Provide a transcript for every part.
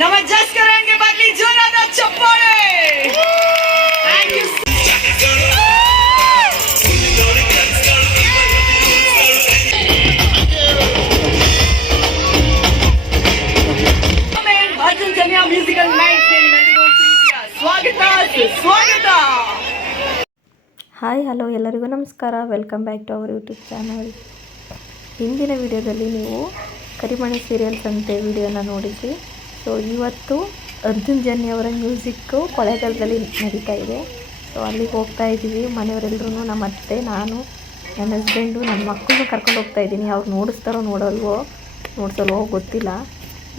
ನಮ್ಮ ಜಸ್ಕರನ್ಗೆ ಬರಲಿ ಜೋರಾದ ಚಪ್ಪಾಳೆ. ಅರ್ಜುನ್ ಜನ್ಯ ಮ್ಯೂಸಿಕಲ್ ನೈಟ್ ಸ್ವಾಗತ ಸ್ವಾಗತ. ಹಾಯ್ ಹಲೋ ಎಲ್ಲರಿಗೂ ನಮಸ್ಕಾರ. Welcome back to our YouTube channel. ಹಿಂದಿನ ವಿಡಿಯೋದಲ್ಲಿ ನೀವು ಕರಿಮಣಿ ಸೀರಿಯಲ್ಸ್ ಅಂತೆ ವಿಡಿಯೋನ ನೋಡಿದ್ವಿ. ಸೊ ಇವತ್ತು ಅರ್ಜುನ್ ಜನ್ಯ ಅವರ ಮ್ಯೂಸಿಕ್ಕು ಕೊಳೆಗಾಲದಲ್ಲಿ ನಡೀತಾ ಇದೆ. ಸೊ ಅಲ್ಲಿಗೆ ಹೋಗ್ತಾ ಇದ್ದೀವಿ. ಮನೆಯವರೆಲ್ಲರೂ, ನಮ್ಮ ಅತ್ತೆ, ನಾನು, ನನ್ನ ಹಸ್ಬೆಂಡು, ನನ್ನ ಮಕ್ಕಳನ್ನೂ ಕರ್ಕೊಂಡು ಹೋಗ್ತಾ ಇದ್ದೀನಿ. ಅವ್ರು ನೋಡಿಸ್ತಾರೋ ನೋಡ್ಸಲ್ವೋ ಗೊತ್ತಿಲ್ಲ.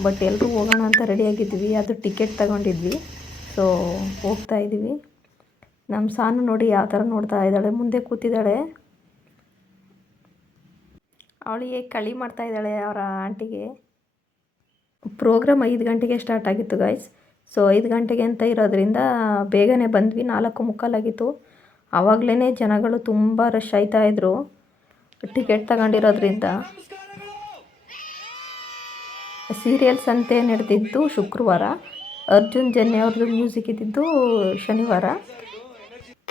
ಬಟ್ ಎಲ್ಲರೂ ಹೋಗೋಣ ಅಂತ ರೆಡಿಯಾಗಿದ್ವಿ. ಅದು ಟಿಕೆಟ್ ತಗೊಂಡಿದ್ವಿ. ಸೊ ಹೋಗ್ತಾ ಇದ್ದೀವಿ. ನಮ್ಮ ಸಾನು ನೋಡಿ ಯಾವ ಥರ ನೋಡ್ತಾ ಇದ್ದಾಳೆ, ಮುಂದೆ ಕೂತಿದ್ದಾಳೆ. ಅವಳಿಗೆ ಕಳಿ ಮಾಡ್ತಾ ಇದ್ದಾಳೆ ಅವರ ಆಂಟಿಗೆ. ಪ್ರೋಗ್ರಾಮ್ 5 ಗಂಟೆಗೆ ಸ್ಟಾರ್ಟ್ ಆಗಿತ್ತು ಗಾಯ್ಸ್. ಸೊ 5 ಗಂಟೆಗೆ ಅಂತ ಇರೋದ್ರಿಂದ ಬೇಗನೆ ಬಂದ್ವಿ. 4:45 ಆಗಿತ್ತು. ಆವಾಗಲೇ ಜನಗಳು ತುಂಬ ರಶ್ ಆಯ್ತಾಯಿದ್ರು ಟಿಕೆಟ್ ತಗೊಂಡಿರೋದ್ರಿಂದ. ಸೀರಿಯಲ್ಸ್ ಅಂತೆ ನಡೆದಿದ್ದು ಶುಕ್ರವಾರ, ಅರ್ಜುನ್ ಜನ್ಯ ಅವ್ರದ್ದು ಮ್ಯೂಸಿಕ್ ಇದ್ದಿದ್ದು ಶನಿವಾರ.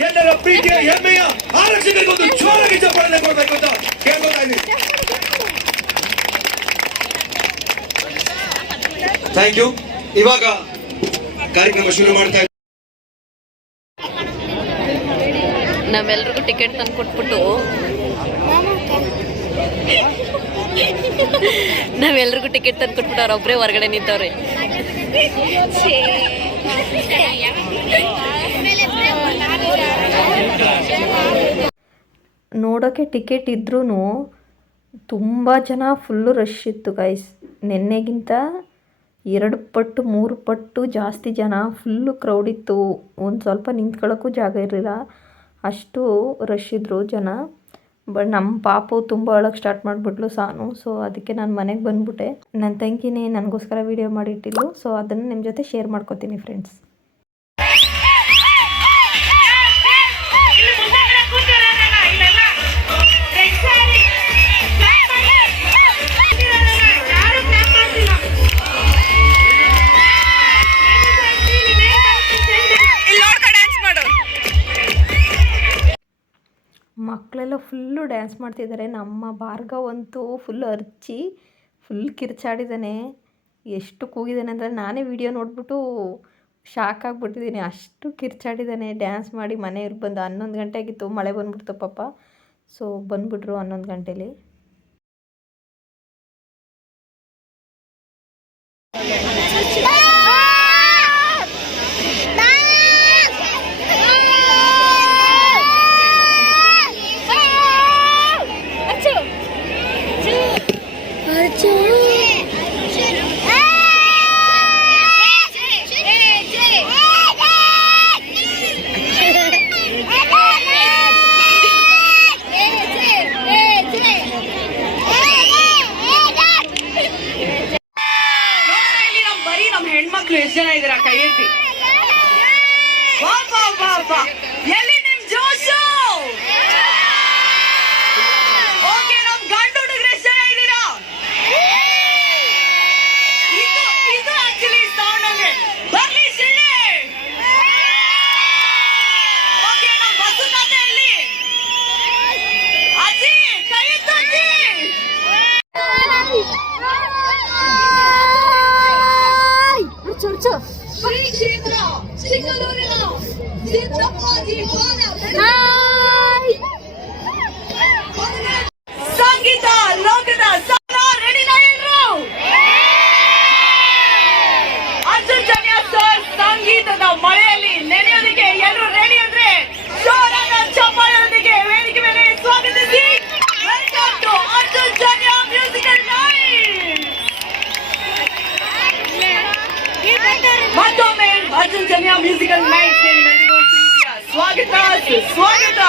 ಎಲ್ಲರ ಪ್ರೀತಿಯ ಹೆಮ್ಮೆಯ ಆರಕ್ಷಕರಿಗೊಂದು ಜೋರಾಗಿ ಚಪ್ಪಾಳೆ ಕೊಡಬೇಕು ಅಂತ ಕೇಳ್ಕೊತಾ ಇದ್ದೀನಿ. Thank you. ಇವಾಗ ಕಾರ್ಯಕ್ರಮ ಶುರು ಮಾಡ್ತಾ ಇದ್ದೀವಿ. ನಮ್ಮೆಲ್ರಿಗೂ ಟಿಕೆಟ್ ತಂದು ಕೊಟ್ಬಿಟ್ಟು ಅವ್ರೊಬ್ಬರೇ ಹೊರಗಡೆ ನಿಂತವ್ರೆ. ನೋಡೋಕ್ಕೆ ಟಿಕೆಟ್ ಇದ್ರೂ ತುಂಬ ಜನ, ಫುಲ್ಲು ರಶ್ ಇತ್ತು ಗೈಸ್. ನಿನ್ನೆಗಿಂತ 2 ಪಟ್ಟು 3 ಪಟ್ಟು ಜಾಸ್ತಿ ಜನ, ಫುಲ್ಲು ಕ್ರೌಡ್ ಇತ್ತು. ಒಂದು ಸ್ವಲ್ಪ ನಿಂತ್ಕೊಳ್ಳೋಕ್ಕೂ ಜಾಗ ಇರಲಿಲ್ಲ, ಅಷ್ಟು ರಶ್ ಇದ್ದರು ಜನ. ಬಟ್ ನಮ್ಮ ಪಾಪು ತುಂಬ ಅಳಕ್ಕೆ ಸ್ಟಾರ್ಟ್ ಮಾಡಿಬಿಟ್ಲು ಸಾನು. ಸೊ ಅದಕ್ಕೆ ನಾನು ಮನೆಗೆ ಬಂದುಬಿಟ್ಟೆ. ನನ್ನ ತಂಗಿನೇ ನನಗೋಸ್ಕರ ವೀಡಿಯೋ ಮಾಡಿಟ್ಟಿದ್ಲು. ಸೊ ಅದನ್ನು ನಿಮ್ಮ ಜೊತೆ ಶೇರ್ ಮಾಡ್ಕೊತೀನಿ ಫ್ರೆಂಡ್ಸ್. ಮಕ್ಕಳೆಲ್ಲ ಫುಲ್ಲು ಡ್ಯಾನ್ಸ್ ಮಾಡ್ತಿದ್ದಾರೆ. ನಮ್ಮ ಭಾರ್ಗವ್ ಅಂತೂ ಫುಲ್ ಅರ್ಚಿ ಫುಲ್ ಕಿರ್ಚಾಡಿದ್ದಾನೆ. ಎಷ್ಟು ಕೂಗಿದ್ದಾನೆ ಅಂದರೆ ನಾನೇ ವಿಡಿಯೋ ನೋಡಿಬಿಟ್ಟು ಶಾಕ್ ಆಗಿಬಿಟ್ಟಿದ್ದೀನಿ. ಅಷ್ಟು ಕಿರ್ಚಾಡಿದ್ದಾನೆ ಡ್ಯಾನ್ಸ್ ಮಾಡಿ. ಮನೆಯವ್ರಿಗೆ ಬಂದು 11 ಗಂಟೆ ಆಗಿತ್ತು. ಮಳೆ ಬಂದ್ಬಿಡ್ತು ಪಾಪ. ಸೊ ಬಂದುಬಿಟ್ರು 11 ಗಂಟೇಲಿ. ಹೆಣ್ಮಕ್ಳು ಎಷ್ಟು ಜನ ಇದ್ದೀರಾ? ಕೈ ಎತ್ತಿ. ಎಲ್ಲಿ ನಿಮ್ ಜೋಶು? ಓಕೆ, ನಮ್ ಗಂಡು ಹುಡುಗರು ಎಷ್ಟು ಜನ ಇದ್ದೀರಾ? ಇದು ಆಕ್ಚುಲಿ ಸೌಂಡ್ ಅಂದ್ರೆ ಬರ್ಲಿ ಸಿಳ್ಳೆ. ಓಕೆ, ನಮ್ ಬಸ್ಸು ತಾತ ಎಲ್ಲಿ? ಅಜ್ಜಿ ಕೈ ಎತ್ತು ಅಜ್ಜಿ. ಶ್ರೀ ಕ್ಷೇತ್ರ ಚಿಕ್ಕಲೂರಿನ ಸಿದ್ದಪ್ಪಾಜಿ ಸಂಗೀತ ಲೋಕದ ರೆಡಿನಾ ಎಲ್ರು? ಅರ್ಜುನ್ ಜನ್ಯ ಸರ್ ಸಂಗೀತದ ಮಳೆಯಲ್ಲಿ ನೆನೆಯೋದಕ್ಕೆ ಎಲ್ಲರೂ ರೆಡಿ ಅಂದ್ರೆ ಜೋರಾದ ಚಪ್ಪಾಳೆಯೊಂದಿಗೆ ವೇದಿಕೆ ಮೇಲೆ ಸ್ವಾಗತಿಸಿ. Welcome to Arjun Janya musical night. ಮತ್ತೊಮ್ಮೆ ಅರ್ಜುನ್ ಜನ್ಯ ಮ್ಯೂಸಿಕಲ್ ನೈಟ್ ಸ್ವಾಗತ ಸ್ವಾಗತ.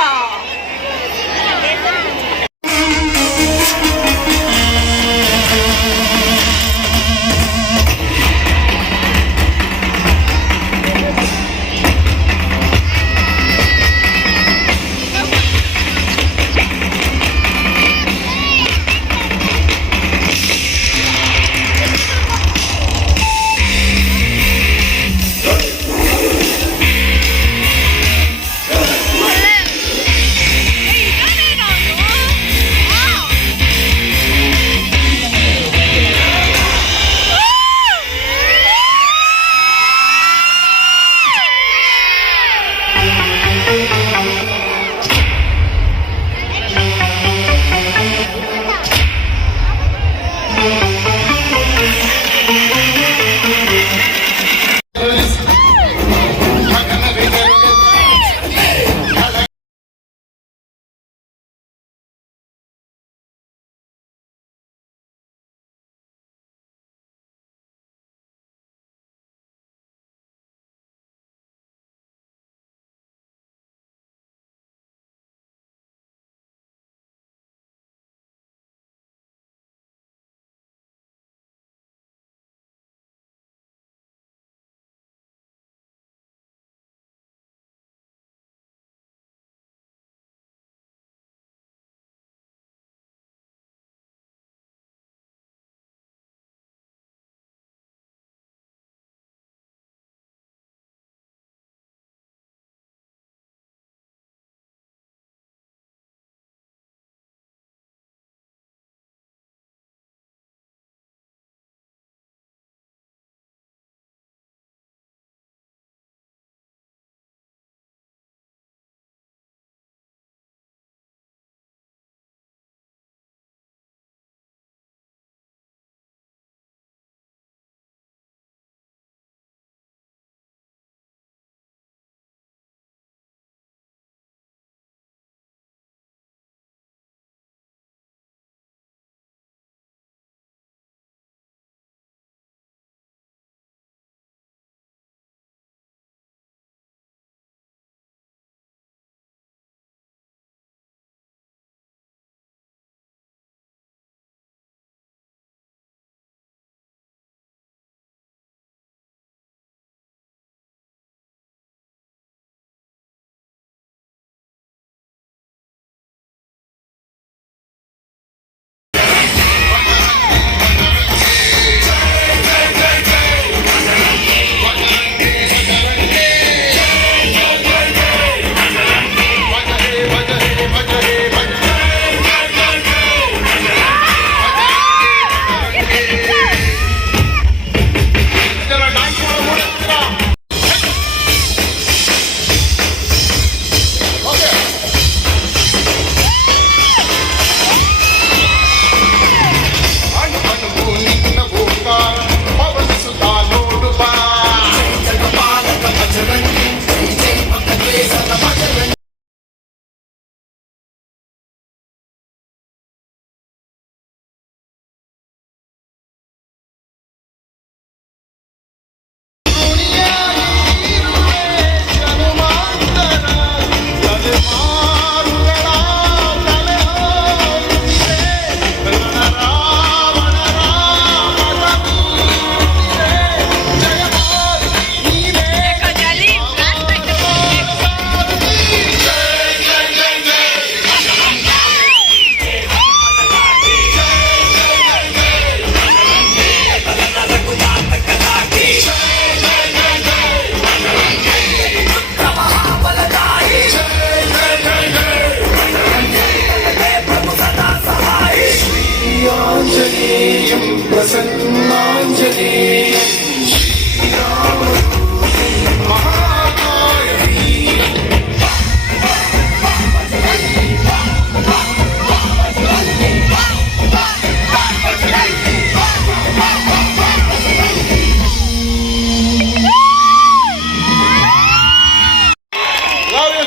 आञ्जनेयं प्रसन्नाञ्जनेयं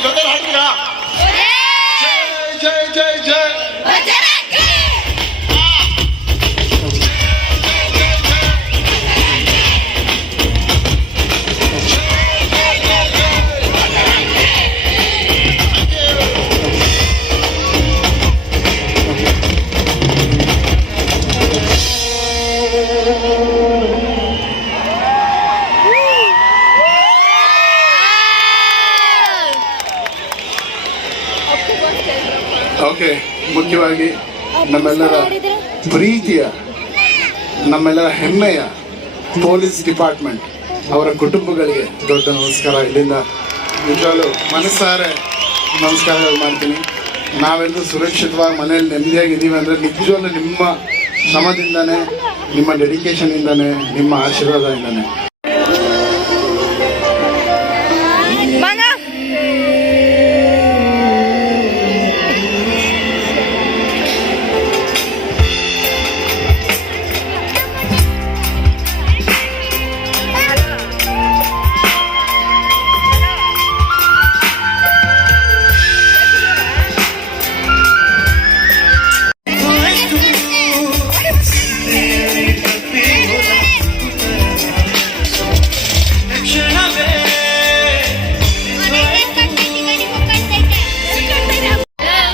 ಜೊತೆ ಹಾಡ್ತೀರಾ ಜೈ ಜೈ ಜೈ ಜೈ ಓಕೆ, ಮುಖ್ಯವಾಗಿ ನಮ್ಮೆಲ್ಲರ ಪ್ರೀತಿಯ, ನಮ್ಮೆಲ್ಲರ ಹೆಮ್ಮೆಯ ಪೊಲೀಸ್ ಡಿಪಾರ್ಟ್ಮೆಂಟ್ ಅವರ ಕುಟುಂಬಗಳಿಗೆ ದೊಡ್ಡ ನಮಸ್ಕಾರ. ಇಲ್ಲಿಂದ ನಿಜವಾಗ್ಲೂ ಮನಸ್ಸಾರೆ ನಮಸ್ಕಾರಗಳು ಮಾಡ್ತೀನಿ. ನಾವೆಲ್ಲರೂ ಸುರಕ್ಷಿತವಾಗಿ ಮನೆಯಲ್ಲಿ ನೆಮ್ಮದಿಯಾಗಿದ್ದೀವಿ ಅಂದರೆ ನಿಜವಾಗ್ಲೂ ನಿಮ್ಮ ಶ್ರಮದಿಂದನೇ, ನಿಮ್ಮ ಡೆಡಿಕೇಶನಿಂದನೇ, ನಿಮ್ಮ ಆಶೀರ್ವಾದದಿಂದನೇ.